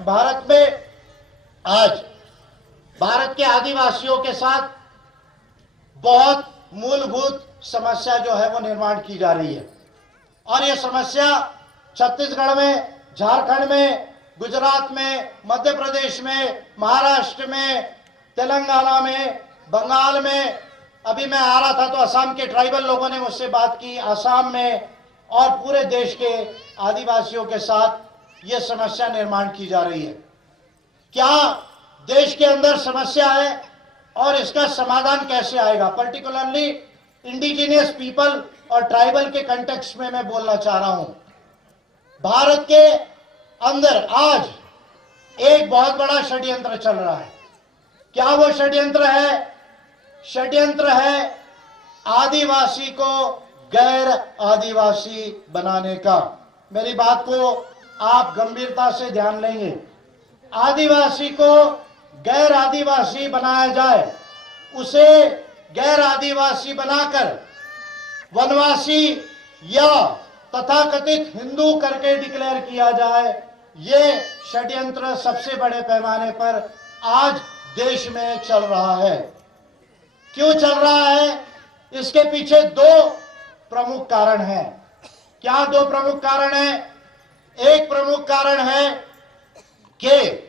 भारत में आज भारत के आदिवासियों के साथ बहुत मूलभूत समस्या जो है वो निर्माण की जा रही है और ये समस्या छत्तीसगढ़ में, झारखंड में, गुजरात में, मध्य प्रदेश में, महाराष्ट्र में, तेलंगाना में, बंगाल में, अभी मैं आ रहा था तो असम के ट्राइबल लोगों ने मुझसे बात की, असम में और पूरे देश के आदिवासियों के साथ ये समस्या निर्माण की जा रही है। क्या देश के अंदर समस्या है और इसका समाधान कैसे आएगा, पर्टिकुलरली इंडिजिनियस पीपल और ट्राइबल के कंटेक्स्ट में मैं बोलना चाह रहा हूं। भारत के अंदर आज एक बहुत बड़ा षड्यंत्र चल रहा है। क्या वो षड्यंत्र है? षड्यंत्र है आदिवासी को गैर आदिवासी बनाने का। मेरी बात को आप गंभीरता से ध्यान लेंगे। आदिवासी को गैर आदिवासी बनाया जाए, उसे गैर आदिवासी बनाकर वनवासी या तथाकथित हिंदू करके डिक्लेयर किया जाए, ये षड्यंत्र सबसे बड़े पैमाने पर आज देश में चल रहा है। क्यों चल रहा है? इसके पीछे दो प्रमुख कारण हैं। क्या दो प्रमुख कारण हैं? एक प्रमुख कारण है कि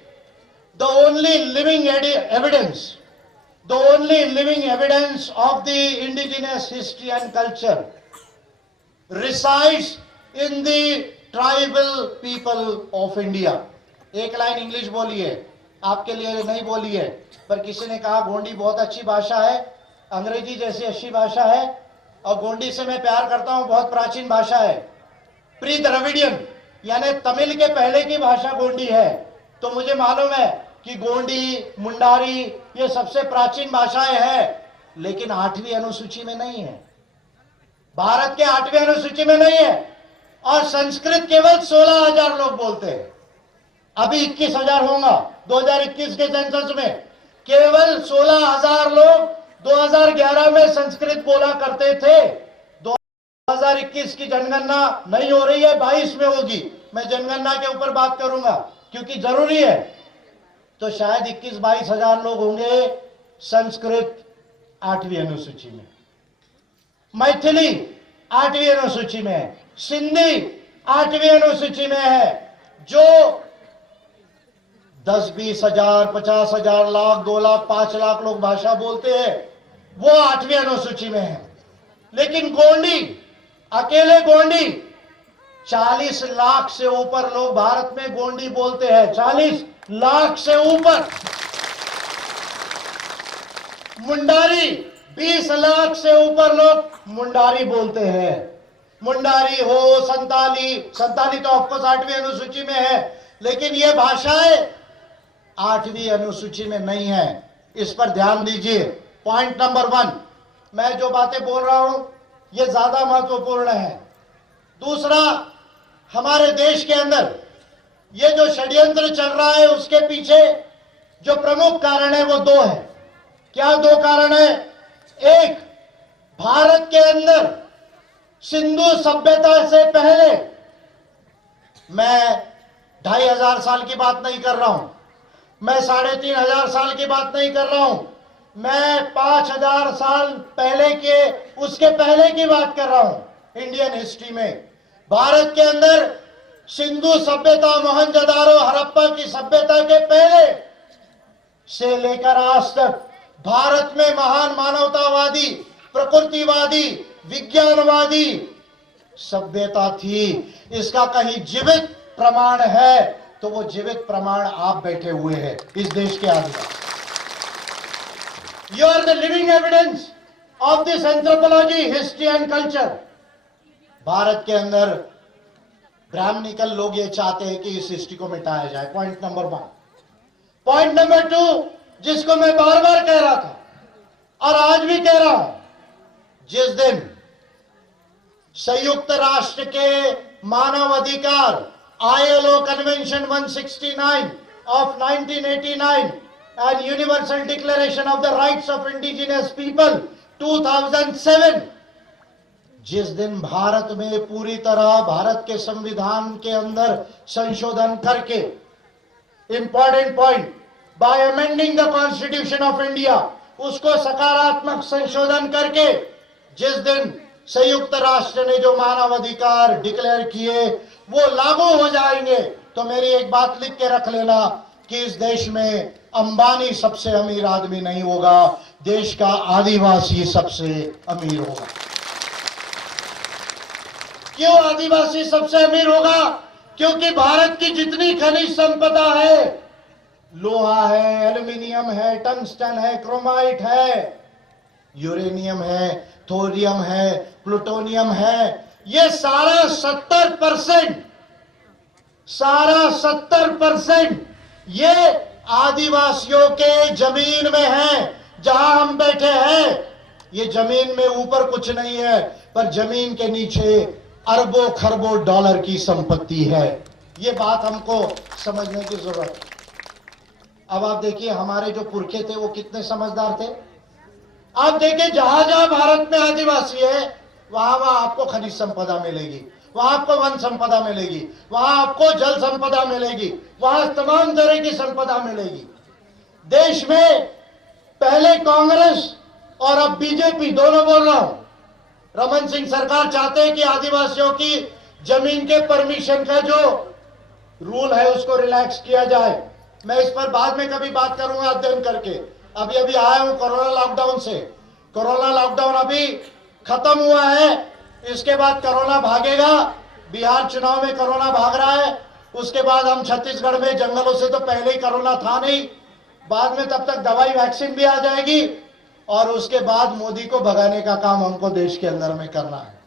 the only living evidence of the indigenous history and culture resides in the tribal people of India। एक लाइन इंग्लिश बोली है, आपके लिए नहीं बोली है, पर किसी ने कहा गोंडी बहुत अच्छी भाषा है, अंग्रेजी जैसी अच्छी भाषा है और गोंडी से मैं प्यार करता हूं, बहुत प्राचीन भाषा है। प्री द्रविडियन यानी तमिल के पहले की भाषा गोंडी है। तो मुझे मालूम है कि गोंडी, मुंडारी ये सबसे प्राचीन भाषाएं हैं, लेकिन 8वीं अनुसूची में नहीं है, भारत के 8वीं अनुसूची में नहीं है। और संस्कृत केवल 16,000 लोग बोलते हैं। अभी 21,000 होगा 2021 के सेंसस में। केवल 16,000 लोग 2011 में संस्कृत बोला करते थे। 2021 की जनगणना नहीं हो रही है, 22 में होगी। मैं जनगणना के ऊपर बात करूंगा क्योंकि जरूरी है। तो शायद 21-22 हजार लोग होंगे संस्कृत 8वीं अनुसूची में, मैथिली 8वीं अनुसूची में है, सिंधी 8वीं अनुसूची में है। जो 10-20 हजार, 50 हजार, लाख, 2 लाख, 5 लाख लोग भाषा बोलते हैं, वो 8वीं अनुसूची में है। लेकिन गोंडी, अकेले गोंडी 40 लाख से ऊपर लोग भारत में गोंडी बोलते हैं, 40 लाख से ऊपर। मुंडारी 20 लाख से ऊपर लोग मुंडारी बोलते हैं। मुंडारी हो, संताली तो ऑफकोर्स 8वीं अनुसूची में है, लेकिन ये भाषाएं 8वीं अनुसूची में नहीं है। इस पर ध्यान दीजिए। पॉइंट नंबर 1, मैं जो बातें बोल रहा हूं ये ज्यादा महत्वपूर्ण है। दूसरा, हमारे देश के अंदर ये जो षड्यंत्र चल रहा है उसके पीछे जो प्रमुख कारण है वो 2 है। क्या 2 कारण है? एक, भारत के अंदर सिंधु सभ्यता से पहले, मैं 2,500 साल की बात नहीं कर रहा हूं, मैं 3,500 साल की बात नहीं कर रहा हूं, मैं 5,000 साल पहले के, उसके पहले की बात कर रहा हूं। इंडियन हिस्ट्री में भारत के अंदर सिंधु सभ्यता, मोहनजोदारो, हड़प्पा की सभ्यता के पहले से लेकर आज तक भारत में महान मानवतावादी, प्रकृतिवादी, विज्ञानवादी सभ्यता थी। इसका कहीं जीवित प्रमाण है तो वो जीवित प्रमाण आप बैठे हुए हैं इस देश के आदिवासी। You are the living evidence of this anthropology, history and culture। Bharat के अंदर ब्राह्मणिकल लोग ये चाहते हैं कि इस हिस्ट्री को मिटाया जाए। Point number 1। पॉइंट नंबर 2, जिसको मैं बार बार कह रहा था और आज भी कह रहा हूं, जिस दिन संयुक्त राष्ट्र के मानव अधिकार ILO convention 169 of 1989 and universal declaration of the rights of indigenous people 2007, जिस दिन भारत में पूरी तरह भारत के संविधान के अंदर संशोधन करके important point, bye amending the constitution of India, उसको सकारात्मक संशोधन करके जिस दिन संयुक्त राष्ट्र ने जो मानव अधिकार डिक्लेयर किए वो लागू हो जाएंगे, तो मेरी एक बात लिख के रख लेना कि इस देश में अंबानी सबसे अमीर आदमी नहीं होगा, देश का आदिवासी सबसे अमीर होगा। क्यों आदिवासी सबसे अमीर होगा? क्योंकि भारत की जितनी खनिज संपदा है, लोहा है, एल्यूमिनियम है, टंगस्टन है, क्रोमाइट है, यूरेनियम है, थोरियम है, प्लूटोनियम है, ये सारा 70% ये आदिवासियों के जमीन में है। जहां हम बैठे हैं ये जमीन में ऊपर कुछ नहीं है, पर जमीन के नीचे अरबों खरबों डॉलर की संपत्ति है। ये बात हमको समझने की जरूरत है। अब आप देखिए हमारे जो पुरखे थे वो कितने समझदार थे। आप देखिए जहां जहां भारत में आदिवासी है वहां वहां आपको खनिज संपदा मिलेगी, वहां आपको वन संपदा मिलेगी, वहां आपको जल संपदा मिलेगी, वहां तमाम तरह की संपदा मिलेगी। देश में पहले कांग्रेस और अब बीजेपी, दोनों बोल रहा हूं, रमन सिंह सरकार चाहते हैं कि आदिवासियों की जमीन के परमिशन का जो रूल है उसको रिलैक्स किया जाए। मैं इस पर बाद में कभी बात करूंगा अध्ययन करके। अभी आया हूं कोरोना लॉकडाउन से। कोरोना लॉकडाउन अभी खत्म हुआ है, इसके बाद कोरोना भागेगा। बिहार चुनाव में कोरोना भाग रहा है, उसके बाद हम छत्तीसगढ़ में जंगलों से तो पहले ही कोरोना था नहीं, बाद में तब तक दवाई वैक्सीन भी आ जाएगी और उसके बाद मोदी को भगाने का काम हमको देश के अंदर में करना है।